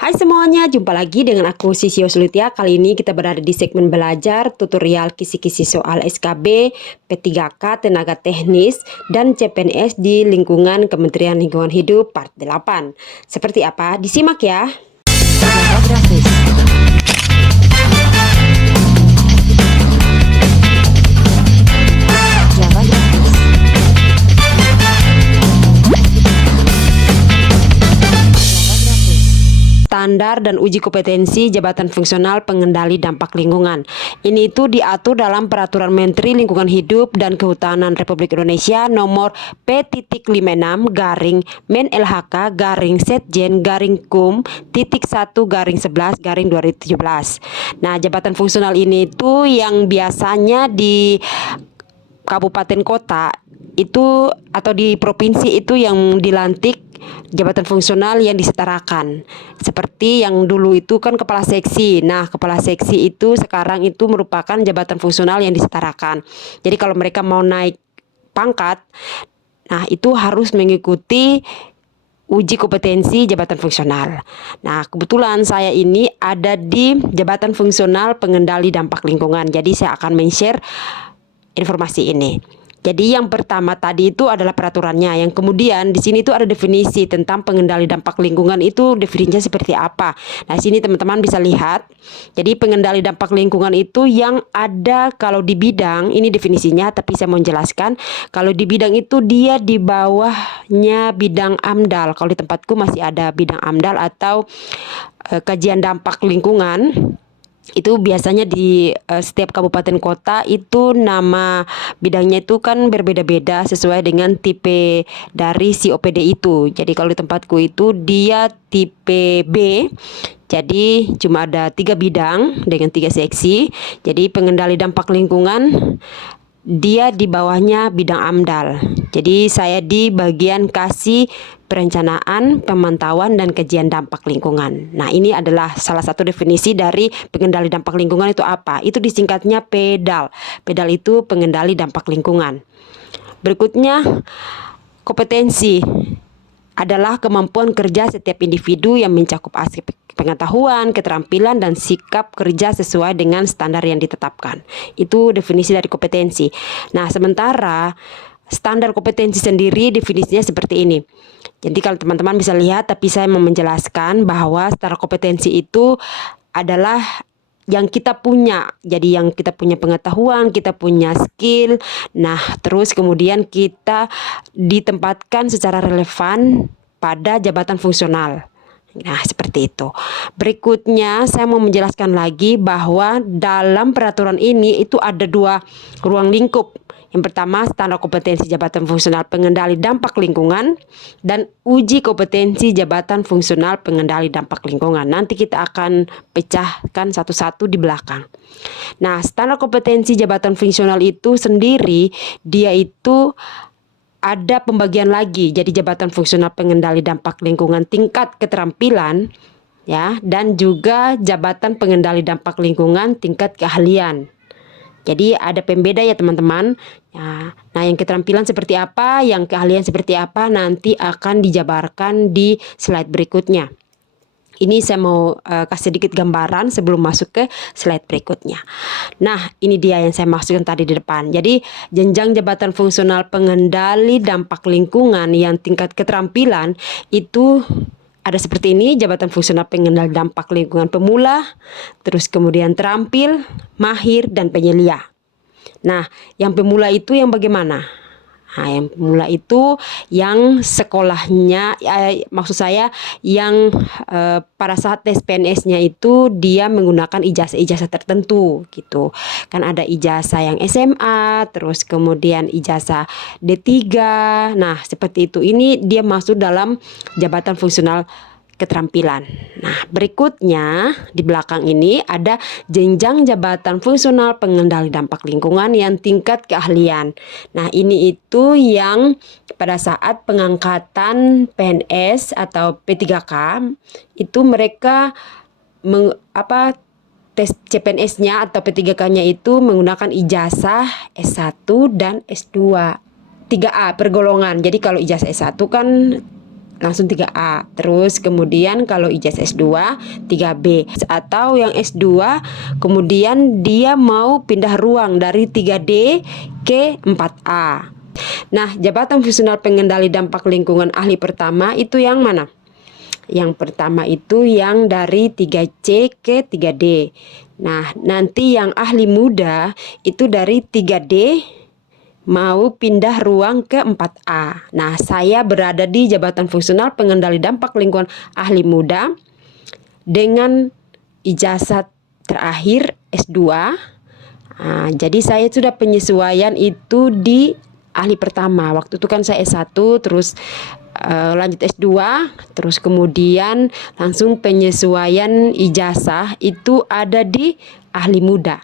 Hai semuanya, jumpa lagi dengan aku Sisi Yoslutia. Kali ini kita berada di segmen belajar tutorial kisi-kisi soal SKB, P3K, Tenaga Teknis, dan CPNS di lingkungan Kementerian Lingkungan Hidup part 8. Seperti apa? Disimak ya. Java grafis. Java grafis. Standar dan uji kompetensi jabatan fungsional pengendali dampak lingkungan. Ini itu diatur dalam Peraturan Menteri Lingkungan Hidup dan Kehutanan Republik Indonesia nomor P.56 garing Men LHK garing Setjen garing Kum titik 1 garing 11 garing 2017. Nah, jabatan fungsional ini itu yang biasanya di kabupaten kota itu atau di provinsi itu yang dilantik jabatan fungsional yang disetarakan. Seperti yang dulu itu kan kepala seksi. Nah, kepala seksi itu sekarang itu merupakan jabatan fungsional yang disetarakan. Jadi kalau mereka mau naik pangkat, nah itu harus mengikuti uji kompetensi jabatan fungsional. Nah, kebetulan saya ini ada di jabatan fungsional pengendali dampak lingkungan. Jadi saya akan men-share informasi ini. Jadi yang pertama tadi itu adalah peraturannya. Yang kemudian di sini itu ada definisi tentang pengendali dampak lingkungan, itu definisinya seperti apa. Nah, sini teman-teman bisa lihat. Jadi pengendali dampak lingkungan itu yang ada kalau di bidang, ini definisinya, tapi saya mau jelaskan. Kalau di bidang itu dia di bawahnya bidang AMDAL. Kalau di tempatku masih ada bidang AMDAL atau kajian dampak lingkungan. Itu biasanya di setiap kabupaten kota itu nama bidangnya itu kan berbeda-beda sesuai dengan tipe dari si OPD itu. Jadi kalau di tempatku itu dia tipe B. Jadi cuma ada 3 bidang dengan 3 seksi. Jadi pengendali dampak lingkungan dia di bawahnya bidang AMDAL. Jadi saya di bagian kasih perencanaan, pemantauan, dan kajian dampak lingkungan. Nah, ini adalah salah satu definisi dari pengendali dampak lingkungan itu apa? Itu disingkatnya PEDAL. PEDAL itu pengendali dampak lingkungan. Berikutnya, kompetensi adalah kemampuan kerja setiap individu yang mencakup aspek pengetahuan, keterampilan, dan sikap kerja sesuai dengan standar yang ditetapkan. Itu definisi dari kompetensi. Nah, sementara standar kompetensi sendiri definisinya seperti ini. Jadi kalau teman-teman bisa lihat, tapi saya mau menjelaskan bahwa standar kompetensi itu adalah yang kita punya. Jadi yang kita punya pengetahuan, kita punya skill. Nah, terus kemudian kita ditempatkan secara relevan pada jabatan fungsional. Nah, seperti itu. Berikutnya saya mau menjelaskan lagi bahwa dalam peraturan ini itu ada 2 ruang lingkup. Yang pertama, standar kompetensi jabatan fungsional pengendali dampak lingkungan dan uji kompetensi jabatan fungsional pengendali dampak lingkungan. Nanti kita akan pecahkan satu-satu di belakang. Nah, standar kompetensi jabatan fungsional itu sendiri dia itu ada pembagian lagi. Jadi jabatan fungsional pengendali dampak lingkungan tingkat keterampilan ya, dan juga jabatan pengendali dampak lingkungan tingkat keahlian. Jadi ada pembeda ya teman-teman. Ya, nah yang keterampilan seperti apa, yang keahlian seperti apa nanti akan dijabarkan di slide berikutnya. Ini saya mau kasih sedikit gambaran sebelum masuk ke slide berikutnya. Nah, ini dia yang saya maksudkan tadi di depan. Jadi, jenjang jabatan fungsional pengendali dampak lingkungan yang tingkat keterampilan itu ada seperti ini, jabatan fungsional pengendali dampak lingkungan pemula, terus kemudian terampil, mahir, dan penyelia. Nah, yang pemula itu yang bagaimana? Nah, yang pemula itu yang sekolahnya, maksud saya yang pada saat tes PNS-nya itu dia menggunakan ijazah-ijazah tertentu gitu. Kan ada ijazah yang SMA, terus kemudian ijazah D3. Nah, seperti itu. Ini dia masuk dalam jabatan fungsional keterampilan. Nah, berikutnya di belakang ini ada jenjang jabatan fungsional pengendali dampak lingkungan yang tingkat keahlian. Nah, ini itu yang pada saat pengangkatan PNS atau P3K itu mereka tes CPNS-nya atau P3K-nya itu menggunakan ijazah S1 dan S2. 3A per golongan. Jadi kalau ijazah S1 kan langsung 3A. Terus kemudian kalau ijazah S2 3B. Atau yang S2 kemudian dia mau pindah ruang dari 3D ke 4A. Nah, jabatan fungsional pengendali dampak lingkungan ahli pertama itu yang mana? Yang pertama itu yang dari 3C ke 3D. Nah, nanti yang ahli muda itu dari 3D mau pindah ruang ke 4A. Nah, saya berada di jabatan fungsional pengendali dampak lingkungan ahli muda dengan ijazah terakhir S2. Nah, jadi saya sudah penyesuaian itu di ahli pertama. Waktu itu kan saya S1 terus lanjut S2 terus kemudian langsung penyesuaian ijazah itu ada di ahli muda.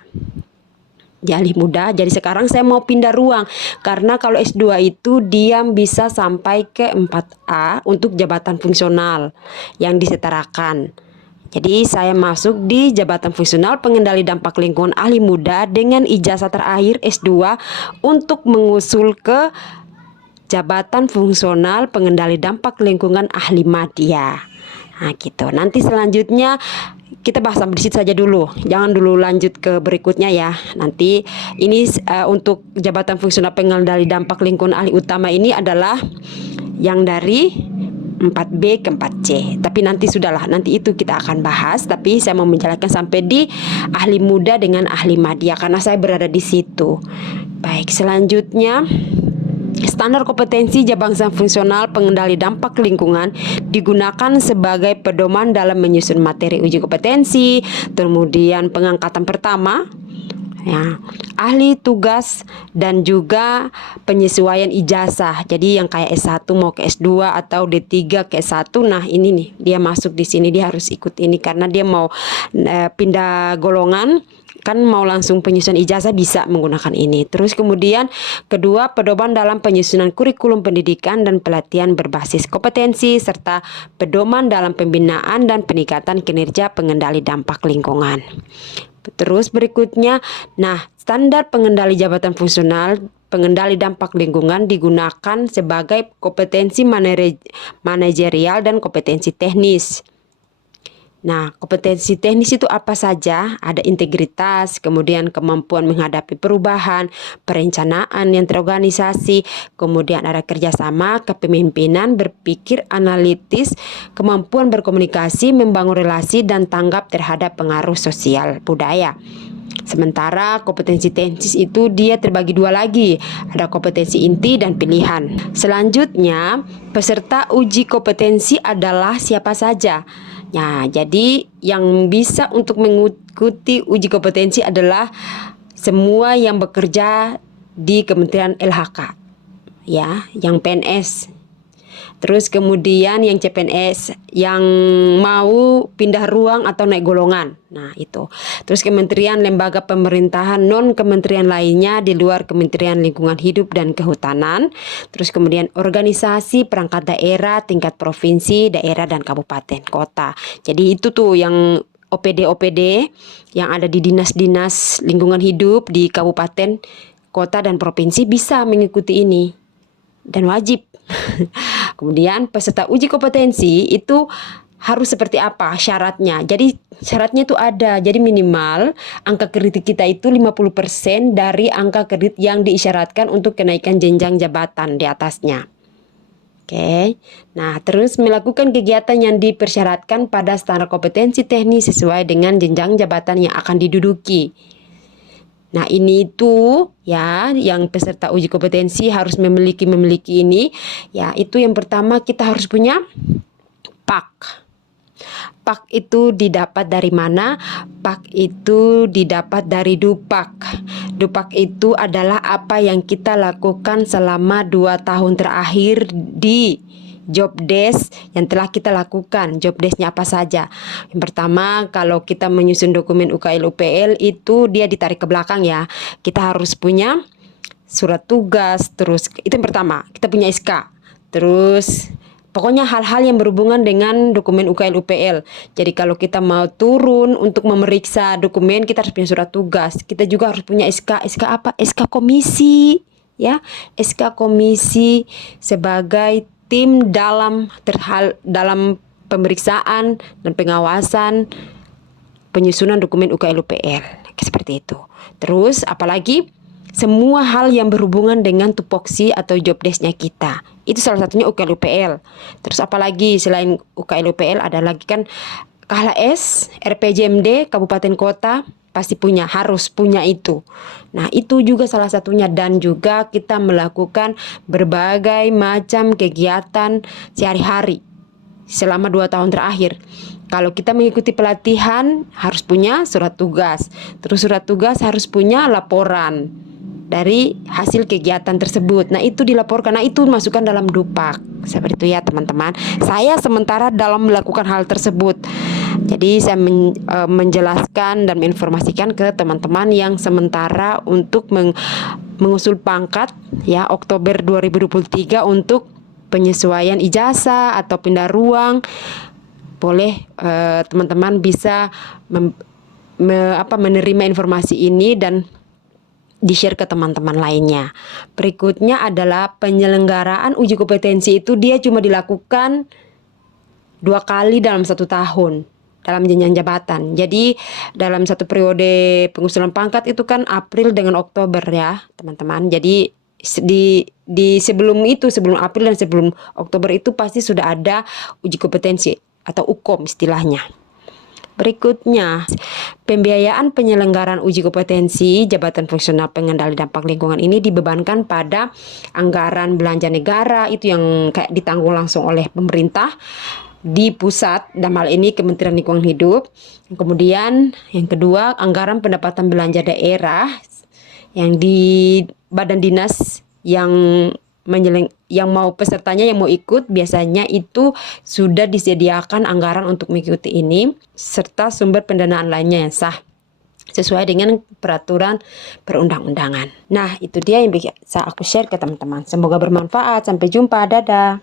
Jadi sekarang saya mau pindah ruang karena kalau S2 itu dia bisa sampai ke 4A untuk jabatan fungsional yang disetarakan. Jadi saya masuk di jabatan fungsional pengendali dampak lingkungan ahli muda dengan ijazah terakhir S2 untuk mengusul ke jabatan fungsional pengendali dampak lingkungan ahli madya. Nah gitu. Nanti selanjutnya kita bahas sampai di situ saja dulu. Jangan dulu lanjut ke berikutnya ya. Nanti ini untuk jabatan fungsional pengendali dampak lingkungan ahli utama ini adalah yang dari 4B ke 4C. Tapi nanti sudahlah, nanti itu kita akan bahas. Tapi saya mau menjelaskan sampai di ahli muda dengan ahli madya karena saya berada di situ. Baik, selanjutnya standar kompetensi jabatan fungsional pengendali dampak lingkungan digunakan sebagai pedoman dalam menyusun materi uji kompetensi, kemudian pengangkatan pertama, ya, ahli tugas dan juga penyesuaian ijazah. Jadi yang kayak S1 mau ke S2 atau D3 ke S1, nah ini nih dia masuk di sini, dia harus ikut ini karena dia mau pindah golongan. Kan mau langsung penyusunan ijazah bisa menggunakan ini. Terus kemudian kedua, pedoman dalam penyusunan kurikulum pendidikan dan pelatihan berbasis kompetensi serta pedoman dalam pembinaan dan peningkatan kinerja pengendali dampak lingkungan. Terus berikutnya, nah standar pengendali jabatan fungsional pengendali dampak lingkungan digunakan sebagai kompetensi manajerial dan kompetensi teknis. Nah, kompetensi teknis itu apa saja? Ada integritas, kemudian kemampuan menghadapi perubahan, perencanaan yang terorganisasi, kemudian ada kerjasama, kepemimpinan, berpikir analitis, kemampuan berkomunikasi, membangun relasi, dan tanggap terhadap pengaruh sosial budaya. Sementara kompetensi teknis itu dia terbagi dua lagi, ada kompetensi inti dan pilihan. Selanjutnya, peserta uji kompetensi adalah siapa saja. Nah, jadi yang bisa untuk mengikuti uji kompetensi adalah semua yang bekerja di Kementerian LHK, ya, yang PNS. Terus kemudian yang CPNS yang mau pindah ruang atau naik golongan. Nah, itu. Terus kementerian lembaga pemerintahan non kementerian lainnya di luar Kementerian Lingkungan Hidup dan Kehutanan. Terus kemudian organisasi perangkat daerah tingkat provinsi, daerah dan kabupaten kota. Jadi itu tuh yang OPD-OPD yang ada di dinas-dinas lingkungan hidup di kabupaten, kota dan provinsi bisa mengikuti ini dan wajib. Kemudian peserta uji kompetensi itu harus seperti apa syaratnya. Jadi syaratnya itu ada. Jadi minimal angka kredit kita itu 50% dari angka kredit yang diisyaratkan untuk kenaikan jenjang jabatan di atasnya. Oke. Nah, terus melakukan kegiatan yang dipersyaratkan pada standar kompetensi teknis sesuai dengan jenjang jabatan yang akan diduduki. Nah, ini itu ya yang peserta uji kompetensi harus memiliki ini. Ya, itu yang pertama kita harus punya PAK. PAK itu didapat dari mana? PAK itu didapat dari DUPAK. DUPAK itu adalah apa yang kita lakukan selama 2 tahun terakhir di job desk yang telah kita lakukan. Job desknya apa saja? Yang pertama, kalau kita menyusun dokumen UKL UPL itu dia ditarik ke belakang ya. Kita harus punya surat tugas, terus itu yang pertama, kita punya SK. Terus pokoknya hal-hal yang berhubungan dengan dokumen UKL UPL. Jadi kalau kita mau turun untuk memeriksa dokumen, kita harus punya surat tugas. Kita juga harus punya SK. SK apa? SK komisi. Ya, SK komisi sebagai tim dalam pemeriksaan dan pengawasan penyusunan dokumen UKL-UPL seperti itu. Terus apalagi semua hal yang berhubungan dengan tupoksi atau job desk-nya kita. Itu salah satunya UKL-UPL. Terus apalagi selain UKL-UPL ada lagi kan KHS, RPJMD, kabupaten kota pasti punya, harus punya itu. Nah, itu juga salah satunya, dan juga kita melakukan berbagai macam kegiatan sehari-hari selama 2 tahun terakhir. Kalau kita mengikuti pelatihan harus punya surat tugas. Terus surat tugas harus punya laporan dari hasil kegiatan tersebut. Nah, itu dilaporkan. Nah, itu masukkan dalam dupak. Seperti itu ya, teman-teman. Saya sementara dalam melakukan hal tersebut. Jadi saya menjelaskan dan menginformasikan ke teman-teman yang sementara untuk mengusul pangkat ya Oktober 2023 untuk penyesuaian ijazah atau pindah ruang. Boleh teman-teman bisa menerima informasi ini dan di-share ke teman-teman lainnya. Berikutnya adalah penyelenggaraan uji kompetensi itu dia cuma dilakukan 2 kali dalam 1 tahun dalam jenjang jabatan. Jadi dalam satu periode pengusulan pangkat itu kan April dengan Oktober ya teman-teman. Jadi di sebelum itu, sebelum April dan sebelum Oktober itu pasti sudah ada uji kompetensi atau UKOM istilahnya. Berikutnya, pembiayaan penyelenggaraan uji kompetensi jabatan fungsional pengendali dampak lingkungan ini dibebankan pada anggaran belanja negara, itu yang kayak ditanggung langsung oleh pemerintah di pusat, dalam hal ini Kementerian Lingkungan Hidup. Kemudian yang kedua, anggaran pendapatan belanja daerah yang di badan dinas yang mau pesertanya yang mau ikut biasanya itu sudah disediakan anggaran untuk mengikuti ini serta sumber pendanaan lainnya yang sah sesuai dengan peraturan perundang-undangan. Nah, itu dia yang bisa aku share ke teman-teman. Semoga bermanfaat. Sampai jumpa. Dadah.